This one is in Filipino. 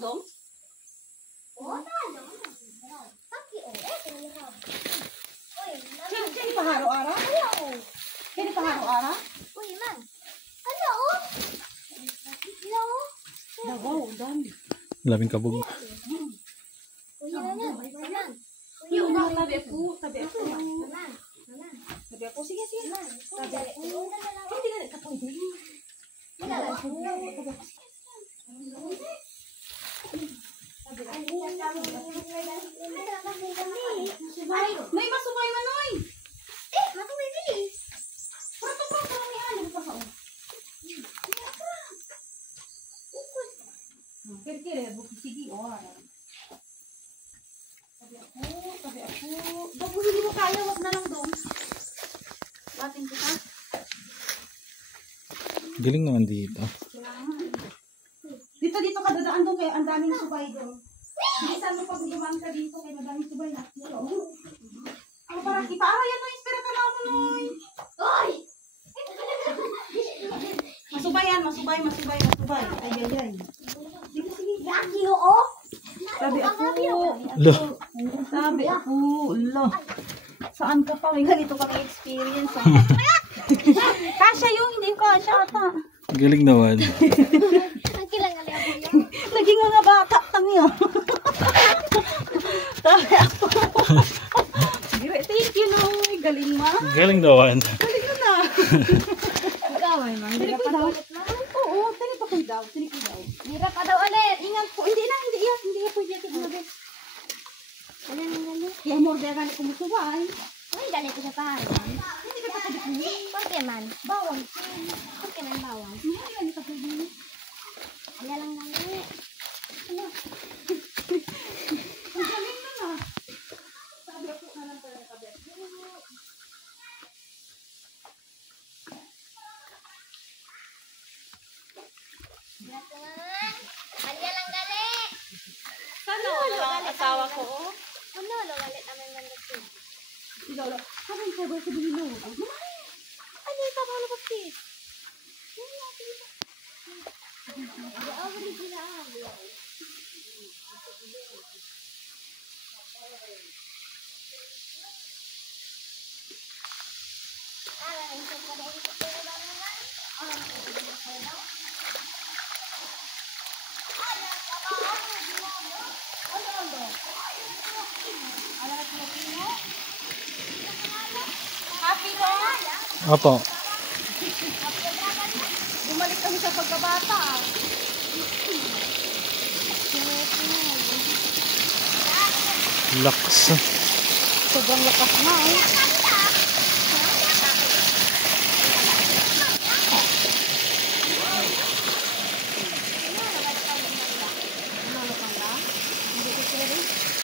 dong? Kini paharo-ara? Kini paharo-ara? Uy, man. Ano? Wow, dami. Laming kabog. Uy, man. Yung tabi ako. Tabi ako. Man. Tabi ako. Sige, sige. Tabi ako. Hindi ka nagkapoy din. Ay, may masubay man, oy. Matubay dili. Prato, may ano pa ka, oh. Kira-kira, sige, oh. Tabi ako. Bago hindi mo kaya, wag na lang dong. Bating kita. Galing naman dito. Dito ka dadaan dong, kaya ang daming subay dong. Bilisan mo pag dumaan ka dito, kaya madaming subay na. Ano parang ipara yan, Noy. Espera ka lang mo, Noy. Oy! Masubay. Ay. Sige. Laki oo. Sabi ako. Lo. Lo. Saan ka pa? May ganito kami experience. Kasya yung hindi ko kasya ata. Galing naman. Ang kilangan niya po yun. Naging mga bata kami, oh. Sabi ako. Thank you, Noy. Galing ma. Galing naman. Galing mo na. Magaway, man. Hirap pa daw. Oo, tani pa kayo daw. Hirap pa daw ulit. Ingat po. Hindi na pwede ito ginabi. Ano nang gano'n? Kaya mo order ka na kumusubay. Uy, ganito sa paharan. Hindi ka kakabit mo. Porke man. Bawal. Porke man bawang. Hindi ka pwede mo. Ala lang gano'n. Ang galing na na. Sabi ako na lang pala kabit. Gatuan. Alya lang gali. Sana wala ang asawa ko. Ano, lo galit aming mandag ko. Si Lola. Sabi ko ba sa bililo? Ano yung kapalo ko, sis? Ako rin sila. Happy na. Apo. Bumalik kami sa pagkabata. Lakas. Sobrang lakas na, eh.